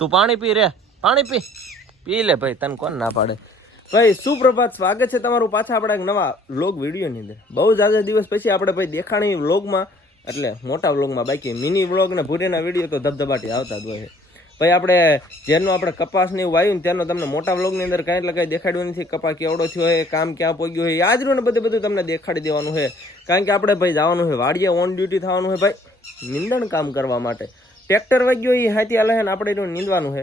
તું પાણી પી રે, પાણી પી લે ભાઈ, તને કોણ ના પાડે ભાઈ. સુપ્રભાત, સ્વાગત છે તમારું પાછા આપણા એક નવા વ્લોગ વિડીયોની અંદર. બહુ ઝાઝા દિવસ પછી આપણે ભાઈ દેખાણી વ્લોગમાં, એટલે મોટા વ્લોગમાં, બાકી મિની વ્લોગ ને ભૂરેના વિડીયો તો ધબધબાટી આવતા જ હોય ભાઈ. આપણે જેનો આપણે કપાસ ને એવું વાવ્યું ને ત્યાંનો તમને મોટા વ્લોગની અંદર કાંઈ એટલે કાંઈ દેખાડ્યું નથી. કપાસ કેવડો થયો હોય, કામ ક્યાં પહોંચ્યું હોય, યાદ રહ્યું ને બધું તમને દેખાડી દેવાનું છે. કારણ કે આપણે ભાઈ જવાનું હોય વાડીએ, ઓન ડ્યુટી થવાનું હોય ભાઈ નિંદણ કામ કરવા માટે. ટ્રેક્ટર વાગ્યો એ હાથી હાલે છે ને આપણે એનું નીંદવાનું છે.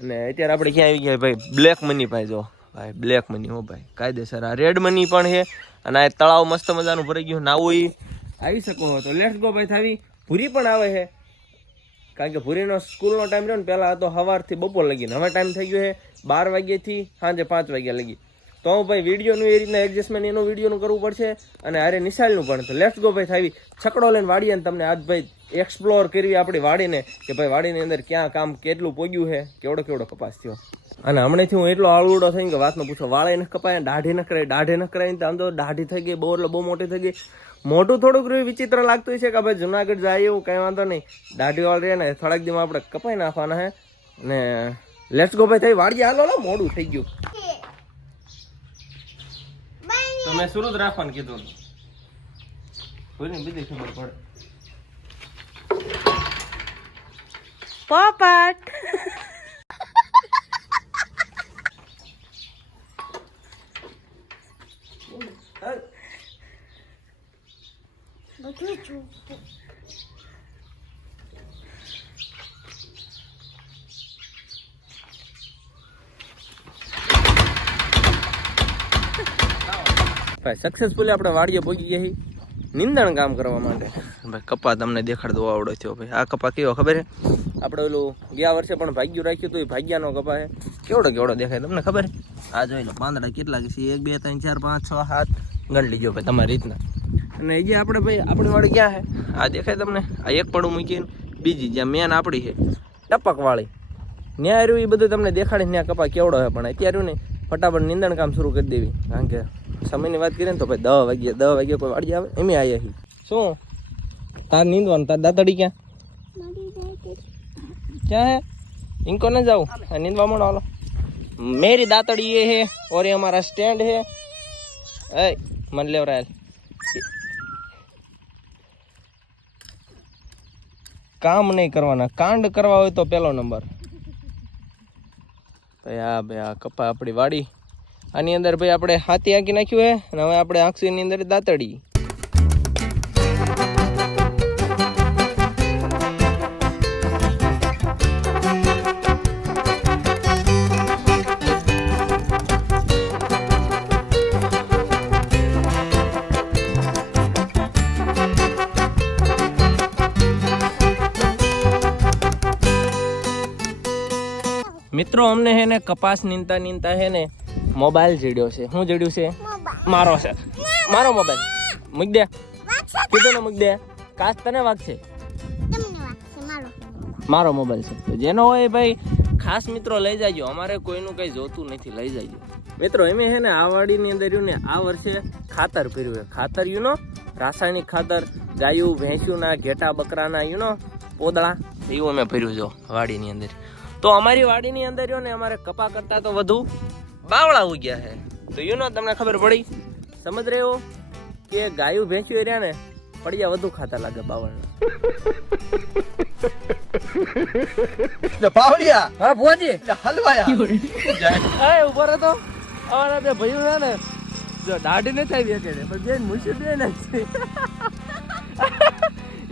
અને અત્યારે આપણે ક્યાં આવી ગયા ભાઈ? બ્લેક મની પાસે જો ભાઈ, બ્લેક મની હો ભાઈ, કાયદેસર. આ રેડ મની પણ છે અને આ તળાવ મસ્ત મજાનું ભરાઈ ગયું, નાવું એ આવી શકો તો લેટ્સ ગો ભાઈ. થાવી ભૂરી પણ આવે છે, કારણ કે ભૂરીનો સ્કૂલનો ટાઈમ રહ્યો ને પહેલાં હતો સવારથી બપોર લગીને. હવે ટાઈમ થઈ ગયો છે 12 વાગ્યાથી સાંજે 5 વાગ્યા લગી. તો હું ભાઈ વિડીયોનું એ રીતના એડજસ્ટમેન્ટ એનું વિડીયોનું કરવું પડશે અને અરે નિશાલનું પણ. તો લેટ્સ ગો ભાઈ. થાવી છકડો લઈને વાડીએ ને તમને આજ ભાઈ એક્સપ્લોર કરવી આપણી વાડીને, કે ભાઈ વાડીની અંદર ક્યાં કામ કેટલું પોગ્યું છે, કેવડો કપાસ થયો. અને હમણાંથી હું એટલો આવડો થઈ કે વાતનો પૂછો. વાળે ન કપાય, દાઢી ન કરાય, દાઢે ન કરાય તો આમ તો દાઢી થઈ ગઈ બહુ, એટલે બહુ મોટી થઈ ગઈ. મોટું થોડુંક રહ્યું વિચિત્ર લાગતું છે કે ભાઈ જુનાગઢ જાય એવું કંઈ વાંધો નહીં, દાઢી વાળ રહે ને થોડાક દીમાં આપણે કપાઈ નાખવાના હે. ને લેટ્સ ગો ભાઈ. થઈ વાડીએ હાલો, મોડું થઈ ગયું. તો મેં શરૂ જ રાખવાનું કીધું, કોઈને બીજી ખબર પડે. પોપટ ભાઈ સક્સેસફુલી આપણે વાડીએ પહોંચી ગયા છીએ નિંદણ કામ કરવા માટે. ભાઈ કપા તમને દેખાડ દો આવડો થયો ભાઈ. આ કપા કેવો ખબર છે? આપણે ઓલું ગયા વર્ષે પણ ભાગ્યું રાખ્યું હતું, એ ભાગ્યાનો કપા છે. કેવડો દેખાય તમને ખબર? આ જોઈ લો પાંદડા કેટલા છે, 1 2 3 4 5 6 7 ગણ લીજો ભાઈ તમારી રીતના. અને એ જે આપણે ભાઈ આપણી વાડી ક્યાં છે આ દેખાય તમને? આ એક પડું મૂકીને બીજી જ્યાં મેન આપણી છે ટપક વાળી ન્યા રહ્યું, એ બધું તમને દેખાડી ત્યાં કપા કેવડો છે. પણ અત્યારે ને ફટાફટ નિંદણ કામ શરૂ કરી દેવી, કારણ કે સમયની વાત કરીએ ને તો ભાઈ 10 વાગ્યા કોઈ વાડી આવે એમ આવ્યા છીએ. શું તાર નીંદવાનું? તાર દાતડી ક્યાં હે? ઇनको न जाओ नींदवा मत वालो. मेरी दातड़ी ये है और ये हमारा स्टैंड है. ए मन ले रहा है काम नहीं करवाना, कांड करवा हो तो पहलो नंबर भाई. आ कपा अपनी वाड़ी आनी अंदर भाई આપણે હાથી આંકી નાખ્યું હે અને હવે આપણે આંખસીની અંદર દાતડી. મિત્રો અમને હે ને કપાસ નીંદતા હે ને મોબાઈલ જડ્યો છે. શું જડ્યું છે? મારો છે, મારો મોબાઈલ. મૂક દે, કીધું ને મૂક દે. કાચ તને વાગશે, મારો મોબાઈલ છે. તો જેનો હોય ભાઈ ખાસ મિત્રો લઈ જાજો. અમારે કોઈનું કંઈ જોતું નથી, લઈ જાજો મિત્રો. એમ હે ને આ વાડીની અંદર રહ્યું ને આ વર્ષે ખાતર કર્યું છે. ખાતર રાસાયણિક ખાતર, ગાયું ભેંસ્યુંના, ઘેટા બકરાના પોદળા એવું અમે ભર્યું જો વાડીની અંદર. તો અમારી વાડીની અંદર રહ્યો ને અમારે કપા કરતા તો વધુ બાવળા ઉગ્યા છે. તો તમને ખબર પડી, સમજ રહ્યો કે ગાયું ભેંસ્યું રહ્યા ને પડ્યા વધુ ખાતા લાગે બાવળના. પાવડિયા હા ભોજી હલવાયા ઉભો રહો તો અમારા બે ભાઈઓ છે ને જો દાઢી નથી આવી શકે પણ બેન મુશ્કેલ બે નથી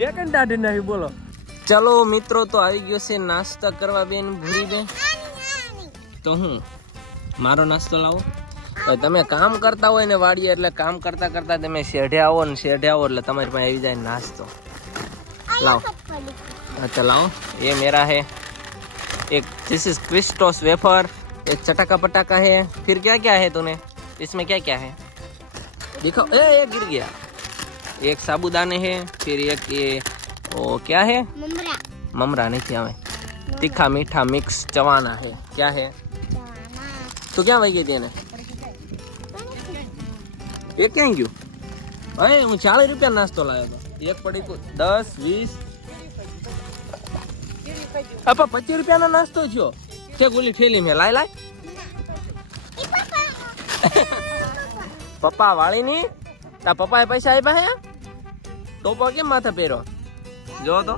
એક જ દાઢી નથી. બોલો ચલો મિત્રો, તો આવી ગયો છે નાસ્તા કરવા બેન ભૂરી બેન. તો હું મારો નાસ્તો લાવો. તમે કામ કરતા હોય ને વાડીએ, એટલે કામ કરતા કરતા તમે શેઢે આવો એટલે તમારી પાસે આવી જાય નાસ્તો. लाओ अच्छा लाओ, ये मेरा है एक, दिस इज क्रिस्टोस वेफर, एक चटाका पटाका है, फिर क्या क्या है तूने इसमें, क्या क्या है दिखाओ। ए गिर गया। एक साबुदाने है, फिर एक ये वो क्या है, ममरा नहीं किया मैं, तीखा मीठा मिक्स चवाना है। क्या है तो क्या वही देने ये क्या क्यों? अरे હું 40 રૂપિયા નાસ્તો લાવ્યો હતો, એક પડી 10 20 આપા 25 રૂપિયાનો નાસ્તો થયો તે ગોલી ઠેલી મેં લાય પપ્પા વાળી ની તા પપ્પાએ પૈસા આપ્યા હે ટોપો કેમ માથે પહેર્યો જો તો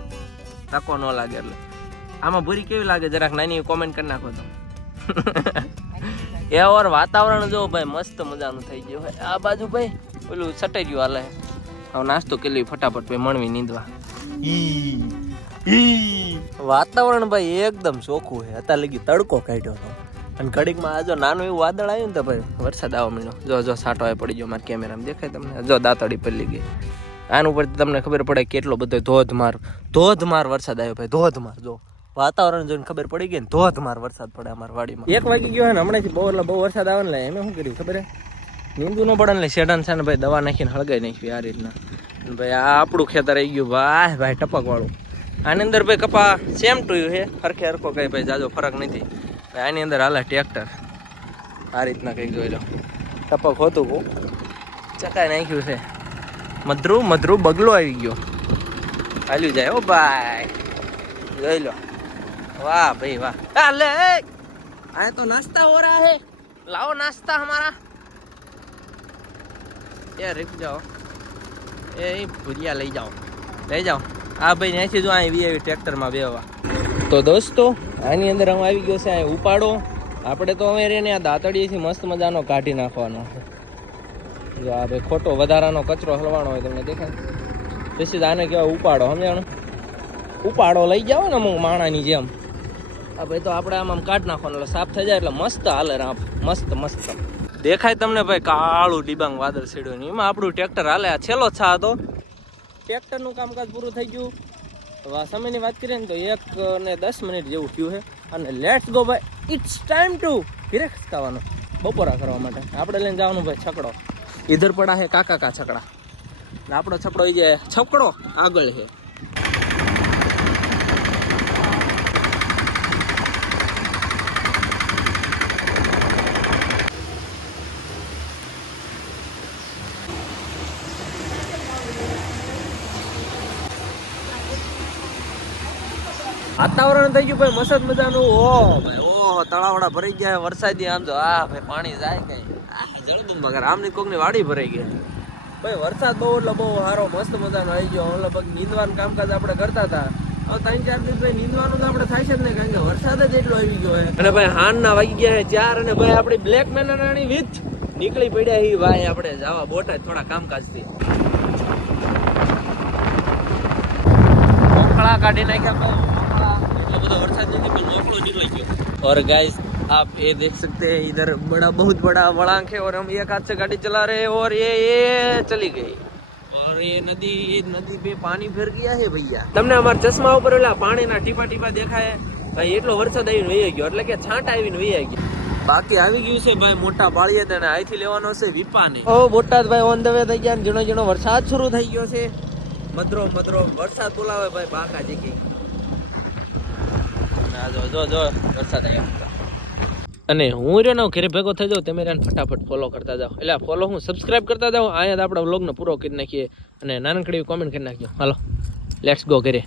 ધક્કો ન લાગે એટલે આમાં ભૂરી કેવી લાગે જરાક નાની કોમેન્ટ કરી નાખો તો એ ઓર વાતાવરણ જો ભાઈ મસ્ત મજાનું થઈ ગયું હોય આ બાજુ ભાઈ પેલું સટાઈ ગયું હાલે હવે નાસ્તો કેલી ફટાફટ ભાઈ મણવી નીંદવા વાતાવરણ ભાઈ એકદમ ચોખ્ખું છે અત્યારે લગી તડકો કાઢ્યો હતો અને ઘડીકમાં આ જો નાનું એવું વાદળ આવ્યું ને તો ભાઈ વરસાદ આવવા માંડ્યો જો સાટો આવી પડી ગયો મારા કેમેરામાં દેખાય તમને જો દાંતડી પડી ગઈ આના ઉપરથી તમને ખબર પડે કેટલો બધો ધોધમાર વરસાદ આવ્યો ભાઈ ધોધમાર જો વાતાવરણ જોઈને ખબર પડી ગઈ ને ધોધમાર વરસાદ પડે અમારા વાડીમાં 1 વાગી ગયો ને હમણાંથી બહુ વરસાદ આવે ને એમ શું કર્યું ખબર હે નીંદુ ન પડે ને શેડાન છે ને ભાઈ દવા નાખીને હળગાઈ નાખી આ રીતના ભાઈ આ આપણું ખેતર આવી ગયું ભાઈ ટપક વાળું આની અંદર ભાઈ કપા સેમ ટુયું છે હરખો કઈ ભાઈ જાજો ફરક નથી આની અંદર હાલે ટ્રેક્ટર આ રીતના કઈ જોઈ લો ટપક હોતું ચકાઈ નાખ્યું છે મધરું બગલો આવી ગયો હાલ્યું જાય ઓ ભાઈ જોઈ લો વાહ ભાઈ વાહ લે આ તો નાસ્તા હો રહા है लाओ नाश्ता हमारा ये रुक जाओ એ ભુજિયા લઈ જાઓ આ ભાઈ ત્યાંથી જો આવી ટ્રેક્ટરમાં બેવા તો દોસ્તો આની અંદર હું આવી ગયો છે અહીં ઉપાડો આપણે તો હવે એને આ દાંતડીથી મસ્ત મજાનો કાઢી નાખવાનો જો આ ભાઈ ખોટો વધારાનો કચરો હલવાનો હોય તમને દેખાય પછી આને કહેવાય ઉપાડો સમજાણો ઉપાડો લઈ જાઓ ને અમુક માણાની જેમ આ ભાઈ તો આપણે આમ કાઢી નાખવાનો એટલે સાફ થઈ જાય એટલે મસ્ત હાલે રાપ મસ્ત દેખાય તમને ભાઈ કાળું ડિબાંગ વાદળ છેડ્યું ને એમાં આપણું ટ્રેક્ટર હાલે આ છેલ્લો છા હતો ટ્રેક્ટરનું કામકાજ પૂરું થઈ ગયું સમયની વાત કરીએ ને તો 1 ને 10 મિનિટ જેવું થયું છે અને લેટ્સ ગો ભાઈ ઇટ્સ ટાઈમ ટુ ઘરે ખસકાવાનો બપોરા કરવા માટે આપણે લઈને જવાનું ભાઈ છકડો ઇધર પડા હે કાકા છકડા આપણો છકડો એ જે છકડો આગળ છે વાતાવરણ થઈ ગયું ભાઈ મસ્ત મજાનું ઓહો તળાવડા ભરાઈ ગયા વરસાદી આમ તો આ ભાઈ પાણી જાય કઈ જળબમ વગર આમની કોકની વાડી ભરાઈ ગઈ ભાઈ વરસાદ બહુ એટલે બહુ સારો મસ્ત મજાનો આવી ગયો લગભગ નીંદવાનું કામકાજ આપણે કરતા હતા હવે 3-4 દિવસ ભાઈ નીંદવાનું તો આપણે થાય છે જ ને કારણ કે વરસાદ જ એટલો આવી ગયો અને ભાઈ હાનના વાગી ગયા છે 4 અને ભાઈ આપણી બ્લેક મેનરાણી વિથ નીકળી પડ્યા હી ભાઈ આપણે જવા બોટાદ થોડા કામકાજથી મોકળા કાઢી નાખ્યા और गाइस आप ये देख सकते हैं इधर बहुत बड़ा वळांक है और हम एक हाथ से गाड़ी चला रहे हैं और ये चली गई और ये नदी पे पानी भर गया है भैया તમને અમાર ચશ્મા ઉપર ઓલા પાણીના ટીપા દેખાય ભાઈ એટલો વરસાદ આવીને વહી ગયો એટલે કે છાંટ આવીને વહી ગઈ બાકી આવી ગયું છે ભાઈ મોટા પાળીએ તેને અહીંથી લેવાનો છે વિપાને ઓ બોટાદ ભાઈ ઓન ધ વે થઈ ગયા ઝીણો વરસાદ શરૂ થઈ ગયો છે મધરો વરસાદ બોલાવે ભાઈ બાકા જીકી જો વરસાદ આવ્યો અને હું રહ્યો ઘરે ભેગો થઈ જાઉં તમે ફટાફટ ફોલો કરતા જાઓ એટલે ફોલો હું સબસ્ક્રાઇબ કરતા જાઓ અહીંયા આપણે વ્લોગને પૂરો કરી નાખીએ અને નાનકડી કોમેન્ટ કરી નાખજો હાલો લેટ્સ ગો ઘરે